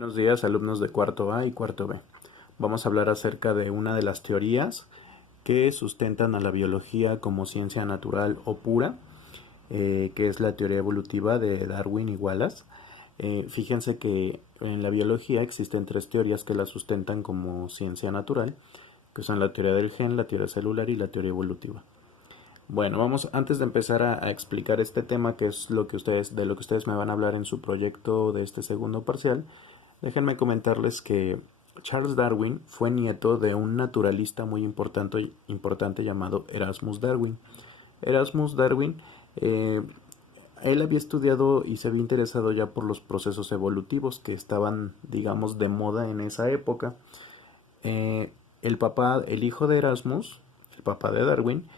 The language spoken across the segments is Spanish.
Buenos días, alumnos de cuarto A y cuarto B. Vamos a hablar acerca de una de las teorías que sustentan a la biología como ciencia natural o pura, que es la teoría evolutiva de Darwin y Wallace. Fíjense que en la biología existen tres teorías que la sustentan como ciencia natural, que son la teoría del gen, la teoría celular y la teoría evolutiva. Bueno, antes de empezar a explicar este tema, que es de lo que ustedes me van a hablar en su proyecto de este segundo parcial, déjenme comentarles que Charles Darwin fue nieto de un naturalista muy importante llamado Erasmus Darwin. Erasmus Darwin, eh, él había estudiado y se había interesado ya por los procesos evolutivos que estaban, digamos, de moda en esa época. El hijo de Erasmus, el papá de Darwin,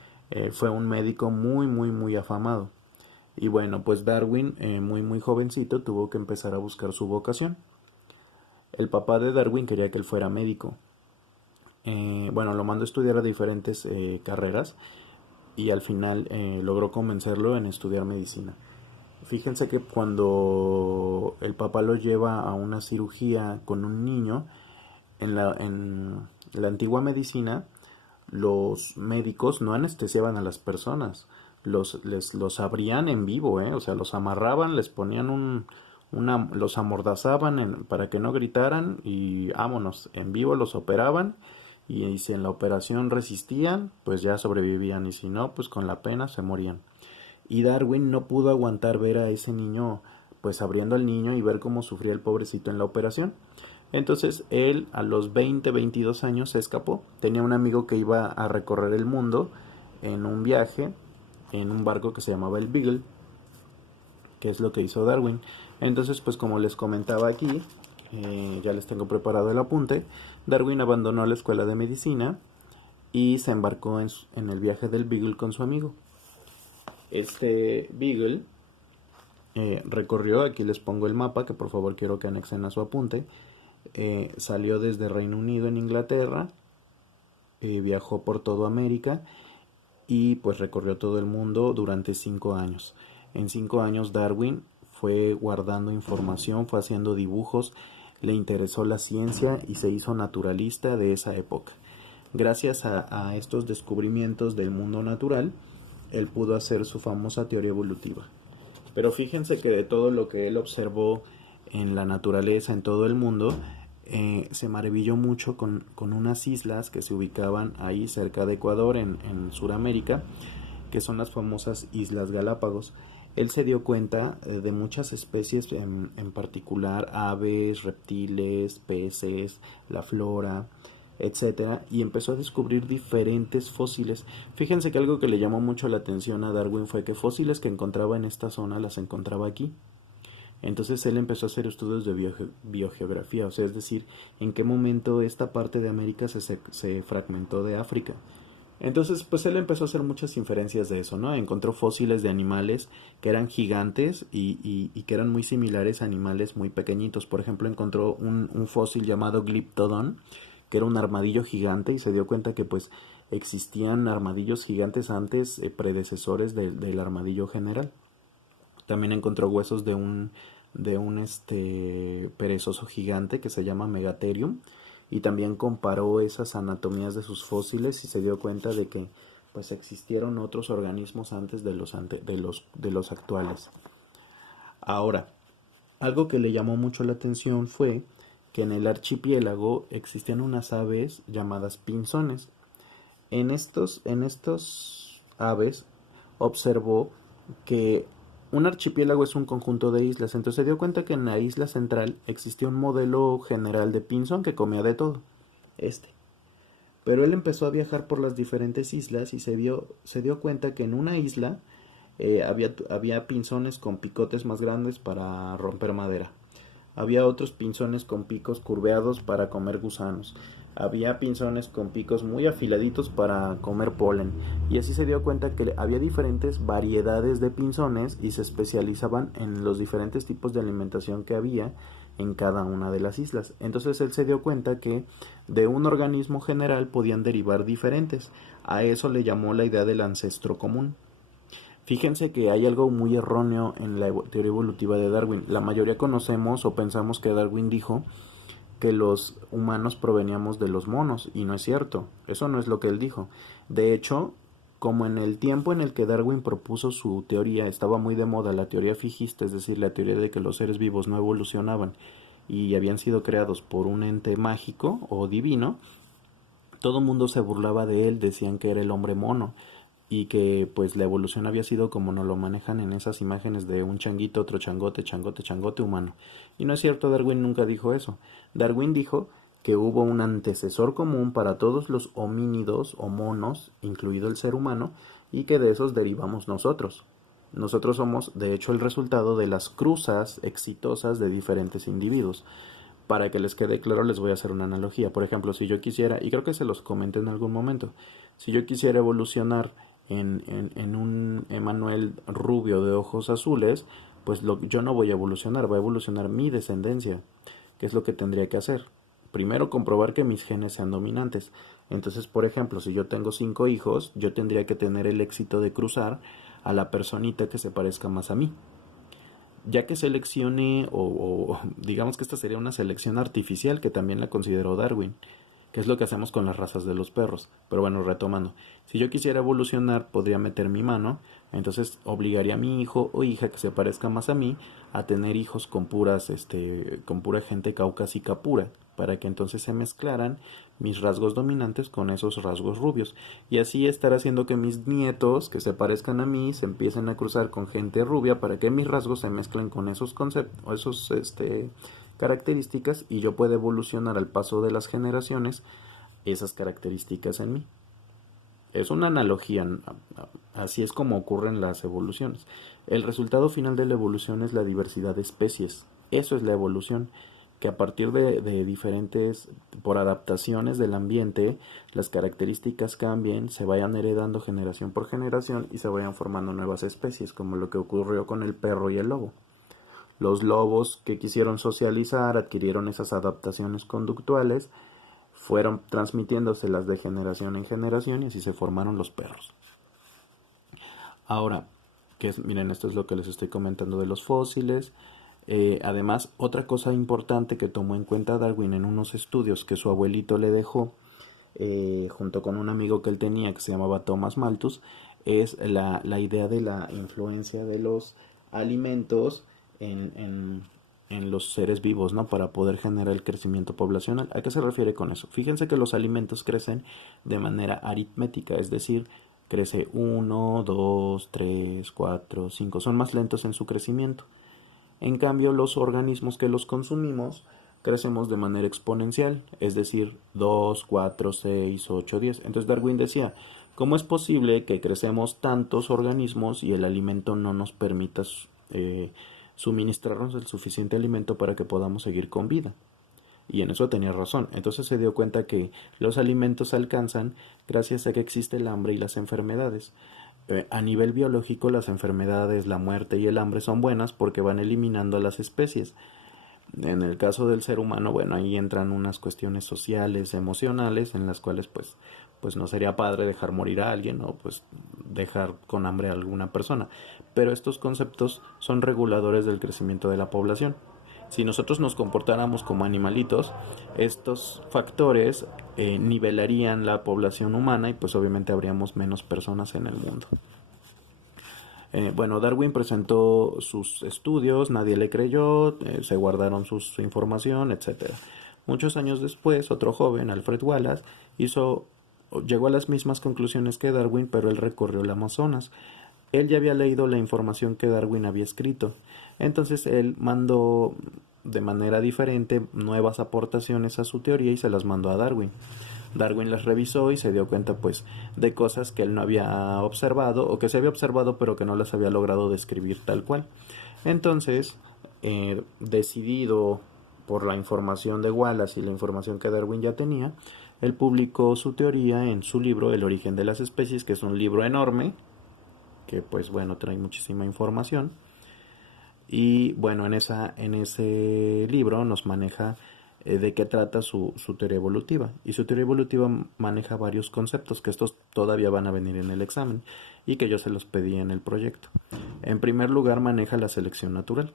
fue un médico muy afamado. Y bueno, pues Darwin, muy jovencito, tuvo que empezar a buscar su vocación. El papá de Darwin quería que él fuera médico. Bueno, lo mandó a estudiar a diferentes carreras y al final logró convencerlo en estudiar medicina. Fíjense que cuando el papá lo lleva a una cirugía con un niño, en la antigua medicina, los médicos no anestesiaban a las personas, los abrían en vivo, o sea, los amarraban, les ponían los amordazaban para que no gritaran y vámonos, en vivo los operaban y si en la operación resistían, pues ya sobrevivían y si no, pues con la pena se morían. Y Darwin no pudo aguantar ver a ese niño, pues abriendo al niño y ver cómo sufría el pobrecito en la operación. Entonces él a los 22 años se escapó. Tenía un amigo que iba a recorrer el mundo en un viaje, en un barco que se llamaba el Beagle, que es lo que hizo Darwin. Entonces, pues como les comentaba aquí, ya les tengo preparado el apunte, Darwin abandonó la escuela de medicina y se embarcó en el viaje del Beagle con su amigo. Este Beagle recorrió, aquí les pongo el mapa, que por favor quiero que anexen a su apunte. Salió desde Reino Unido en Inglaterra, viajó por toda América y pues recorrió todo el mundo durante 5 años. En 5 años Darwin fue guardando información, fue haciendo dibujos, le interesó la ciencia y se hizo naturalista de esa época. Gracias a estos descubrimientos del mundo natural, él pudo hacer su famosa teoría evolutiva. Pero fíjense que de todo lo que él observó en la naturaleza, en todo el mundo, se maravilló mucho con unas islas que se ubicaban ahí cerca de Ecuador, en Sudamérica, que son las famosas Islas Galápagos. Él se dio cuenta de muchas especies, en particular aves, reptiles, peces, la flora, etcétera, y empezó a descubrir diferentes fósiles. Fíjense que algo que le llamó mucho la atención a Darwin fue que fósiles que encontraba en esta zona las encontraba aquí. Entonces él empezó a hacer estudios de biogeografía, o sea, es decir, en qué momento esta parte de América se fragmentó de África. Entonces, pues él empezó a hacer muchas inferencias de eso, ¿no? Encontró fósiles de animales que eran gigantes y que eran muy similares a animales muy pequeñitos. Por ejemplo, encontró un fósil llamado Glyptodon, que era un armadillo gigante, y se dio cuenta que pues existían armadillos gigantes antes, predecesores del armadillo general. También encontró huesos de un perezoso gigante que se llama Megatherium, y también comparó esas anatomías de sus fósiles y se dio cuenta de que pues existieron otros organismos antes de los actuales. Ahora, algo que le llamó mucho la atención fue que en el archipiélago existían unas aves llamadas pinzones. En estos aves observó que un archipiélago es un conjunto de islas, entonces se dio cuenta que en la isla central existía un modelo general de pinzón que comía de todo, este. Pero él empezó a viajar por las diferentes islas y se dio cuenta que en una isla había pinzones con picotes más grandes para romper madera. Había otros pinzones con picos curveados para comer gusanos. Había pinzones con picos muy afiladitos para comer polen. Y así se dio cuenta que había diferentes variedades de pinzones y se especializaban en los diferentes tipos de alimentación que había en cada una de las islas. Entonces él se dio cuenta que de un organismo general podían derivar diferentes. A eso le llamó la idea del ancestro común. Fíjense que hay algo muy erróneo en la teoría evolutiva de Darwin. La mayoría conocemos o pensamos que Darwin dijo que los humanos proveníamos de los monos, y no es cierto. Eso no es lo que él dijo. De hecho, como en el tiempo en el que Darwin propuso su teoría estaba muy de moda la teoría fijista, es decir, la teoría de que los seres vivos no evolucionaban y habían sido creados por un ente mágico o divino, todo el mundo se burlaba de él, decían que era el hombre mono y que pues la evolución había sido como nos lo manejan en esas imágenes de un changuito, otro changote, changote, changote humano. Y no es cierto, Darwin nunca dijo eso. Darwin dijo que hubo un antecesor común para todos los homínidos o monos, incluido el ser humano, y que de esos derivamos nosotros. Nosotros somos, de hecho, el resultado de las cruzas exitosas de diferentes individuos. Para que les quede claro, les voy a hacer una analogía. Por ejemplo, si yo quisiera, y creo que se los comenté en algún momento, si yo quisiera evolucionar en un Emanuel rubio de ojos azules, pues yo no voy a evolucionar, va a evolucionar mi descendencia. ¿Qué es lo que tendría que hacer? Primero, comprobar que mis genes sean dominantes. Entonces, por ejemplo, si yo tengo 5 hijos, yo tendría que tener el éxito de cruzar a la personita que se parezca más a mí. Ya que seleccione, o digamos que esta sería una selección artificial que también la consideró Darwin, que es lo que hacemos con las razas de los perros. Pero bueno, retomando, si yo quisiera evolucionar, podría meter mi mano, entonces obligaría a mi hijo o hija que se parezca más a mí a tener hijos con con pura gente caucásica pura, para que entonces se mezclaran mis rasgos dominantes con esos rasgos rubios, y así estar haciendo que mis nietos que se parezcan a mí se empiecen a cruzar con gente rubia para que mis rasgos se mezclen con esos conceptos, características, y yo pueda evolucionar al paso de las generaciones esas características en mí. Es una analogía, así es como ocurren las evoluciones. El resultado final de la evolución es la diversidad de especies. Eso es la evolución, que a partir de diferentes, por adaptaciones del ambiente, las características cambien, se vayan heredando generación por generación y se vayan formando nuevas especies, como lo que ocurrió con el perro y el lobo. Los lobos que quisieron socializar adquirieron esas adaptaciones conductuales, fueron transmitiéndoselas de generación en generación y así se formaron los perros. Ahora, miren, esto es lo que les estoy comentando de los fósiles. Además, otra cosa importante que tomó en cuenta Darwin en unos estudios que su abuelito le dejó, junto con un amigo que él tenía que se llamaba Thomas Malthus, es la idea de la influencia de los alimentos en los seres vivos, ¿no? Para poder generar el crecimiento poblacional. ¿A qué se refiere con eso? Fíjense que los alimentos crecen de manera aritmética, es decir, crece 1, 2, 3, 4, 5, son más lentos en su crecimiento. En cambio, los organismos que los consumimos crecemos de manera exponencial, es decir, 2, 4, 6, 8, 10. Entonces Darwin decía, ¿cómo es posible que crecemos tantos organismos y el alimento no nos permita suministrarnos el suficiente alimento para que podamos seguir con vida? Y en eso tenía razón. Entonces se dio cuenta que los alimentos se alcanzan gracias a que existe el hambre y las enfermedades. A nivel biológico, las enfermedades, la muerte y el hambre son buenas porque van eliminando a las especies. En el caso del ser humano, bueno, ahí entran unas cuestiones sociales, emocionales, en las cuales pues no sería padre dejar morir a alguien o pues dejar con hambre a alguna persona. Pero estos conceptos son reguladores del crecimiento de la población. Si nosotros nos comportáramos como animalitos, estos factores nivelarían la población humana y pues obviamente habríamos menos personas en el mundo. Bueno, Darwin presentó sus estudios, nadie le creyó, se guardaron su información, etcétera. Muchos años después, otro joven, Alfred Wallace, llegó a las mismas conclusiones que Darwin, pero él recorrió el Amazonas. Él ya había leído la información que Darwin había escrito. Entonces él mandó de manera diferente nuevas aportaciones a su teoría y se las mandó a Darwin. Darwin las revisó y se dio cuenta pues de cosas que él no había observado o que se había observado pero que no las había logrado describir tal cual. Entonces, decidido por la información de Wallace y la información que Darwin ya tenía, él publicó su teoría en su libro El origen de las especies, que es un libro enorme que pues bueno trae muchísima información. Y bueno, en ese libro nos maneja de qué trata su teoría evolutiva. Y su teoría evolutiva maneja varios conceptos que estos todavía van a venir en el examen y que yo se los pedí en el proyecto. En primer lugar, maneja la selección natural.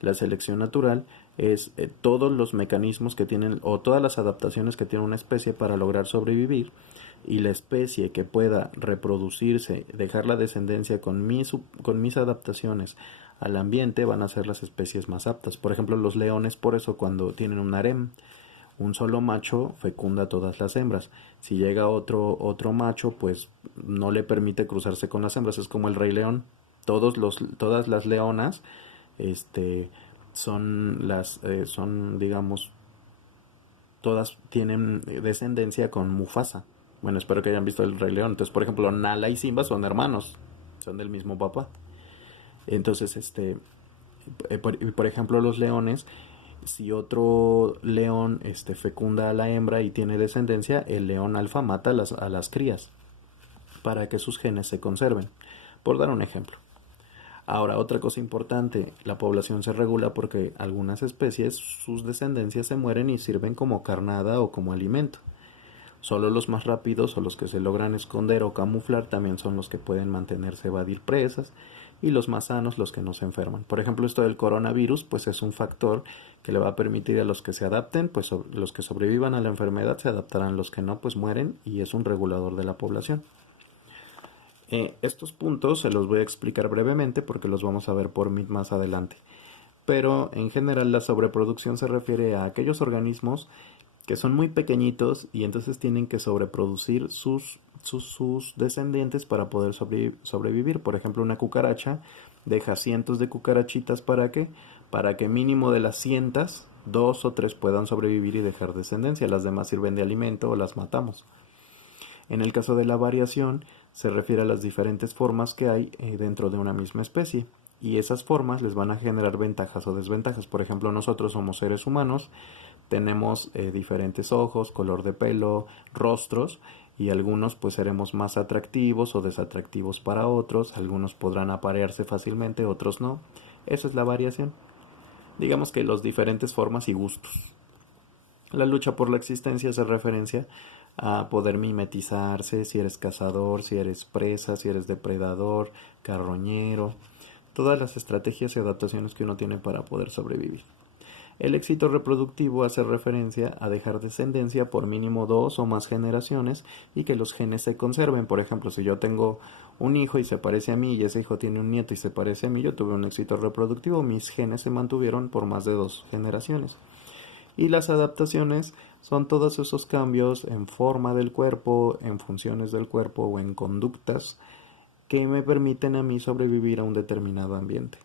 La selección natural es todos los mecanismos que tienen o todas las adaptaciones que tiene una especie para lograr sobrevivir, y la especie que pueda reproducirse, dejar la descendencia con mis adaptaciones al ambiente, van a ser las especies más aptas. Por ejemplo, los leones, por eso cuando tienen un harem, un solo macho fecunda a todas las hembras. Si llega otro macho, pues no le permite cruzarse con las hembras. Es como el Rey León. Todas las leonas, este, son, digamos, todas tienen descendencia con Mufasa. Bueno, espero que hayan visto el Rey León. Entonces, por ejemplo, Nala y Simba son hermanos, son del mismo papá. Entonces, por ejemplo, los leones, si otro león fecunda a la hembra y tiene descendencia, el león alfa mata a las crías para que sus genes se conserven, por dar un ejemplo. Ahora, otra cosa importante, la población se regula porque algunas especies, sus descendencias se mueren y sirven como carnada o como alimento. Solo los más rápidos o los que se logran esconder o camuflar también son los que pueden mantenerse, evadir presas, y los más sanos los que no se enferman. Por ejemplo, esto del coronavirus pues es un factor que le va a permitir a los que se adapten, pues los que sobrevivan a la enfermedad se adaptarán, los que no pues mueren, y es un regulador de la población. Estos puntos se los voy a explicar brevemente porque los vamos a ver por mí más adelante. Pero en general la sobreproducción se refiere a aquellos organismos que son muy pequeñitos y entonces tienen que sobreproducir sus descendientes para poder sobrevivir. Por ejemplo, una cucaracha deja cientos de cucarachitas ¿para qué? Para que mínimo de las cientas, 2 o 3 puedan sobrevivir y dejar descendencia. Las demás sirven de alimento o las matamos. En el caso de la variación, se refiere a las diferentes formas que hay dentro de una misma especie, y esas formas les van a generar ventajas o desventajas. Por ejemplo, nosotros somos seres humanos, tenemos diferentes ojos, color de pelo, rostros, y algunos pues seremos más atractivos o desatractivos para otros, algunos podrán aparearse fácilmente, otros no. Esa es la variación. Digamos que los diferentes formas y gustos. La lucha por la existencia hace referencia a poder mimetizarse, si eres cazador, si eres presa, si eres depredador, carroñero, todas las estrategias y adaptaciones que uno tiene para poder sobrevivir. El éxito reproductivo hace referencia a dejar descendencia por mínimo 2 o más generaciones y que los genes se conserven. Por ejemplo, si yo tengo un hijo y se parece a mí y ese hijo tiene un nieto y se parece a mí, yo tuve un éxito reproductivo, mis genes se mantuvieron por más de 2 generaciones. Y las adaptaciones son todos esos cambios en forma del cuerpo, en funciones del cuerpo o en conductas que me permiten a mí sobrevivir a un determinado ambiente.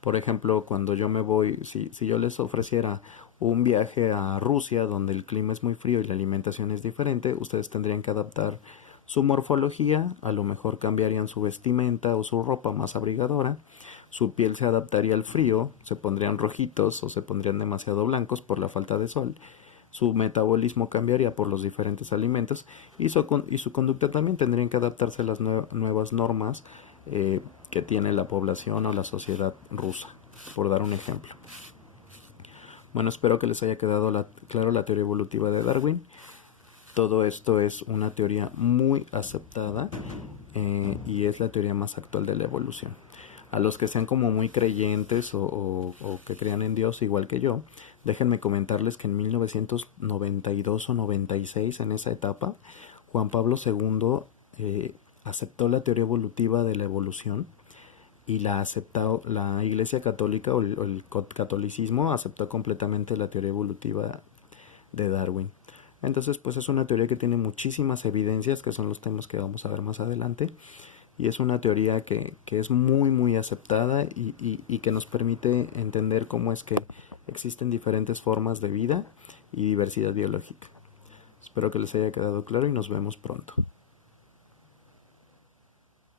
Por ejemplo, cuando yo me voy, si yo les ofreciera un viaje a Rusia donde el clima es muy frío y la alimentación es diferente, ustedes tendrían que adaptar su morfología, a lo mejor cambiarían su vestimenta o su ropa más abrigadora, su piel se adaptaría al frío, se pondrían rojitos o se pondrían demasiado blancos por la falta de sol, su metabolismo cambiaría por los diferentes alimentos y su conducta también tendrían que adaptarse a las nuevas normas que tiene la población o la sociedad rusa, por dar un ejemplo. Bueno, espero que les haya quedado claro la teoría evolutiva de Darwin. Todo esto es una teoría muy aceptada y es la teoría más actual de la evolución. A los que sean como muy creyentes o que crean en Dios igual que yo, déjenme comentarles que en 1992 o 96, en esa etapa, Juan Pablo II aceptó la teoría evolutiva de la evolución y la aceptó la Iglesia Católica o el catolicismo aceptó completamente la teoría evolutiva de Darwin. Entonces, pues es una teoría que tiene muchísimas evidencias, que son los temas que vamos a ver más adelante, y es una teoría que es muy muy aceptada y que nos permite entender cómo es que existen diferentes formas de vida y diversidad biológica. Espero que les haya quedado claro y nos vemos pronto.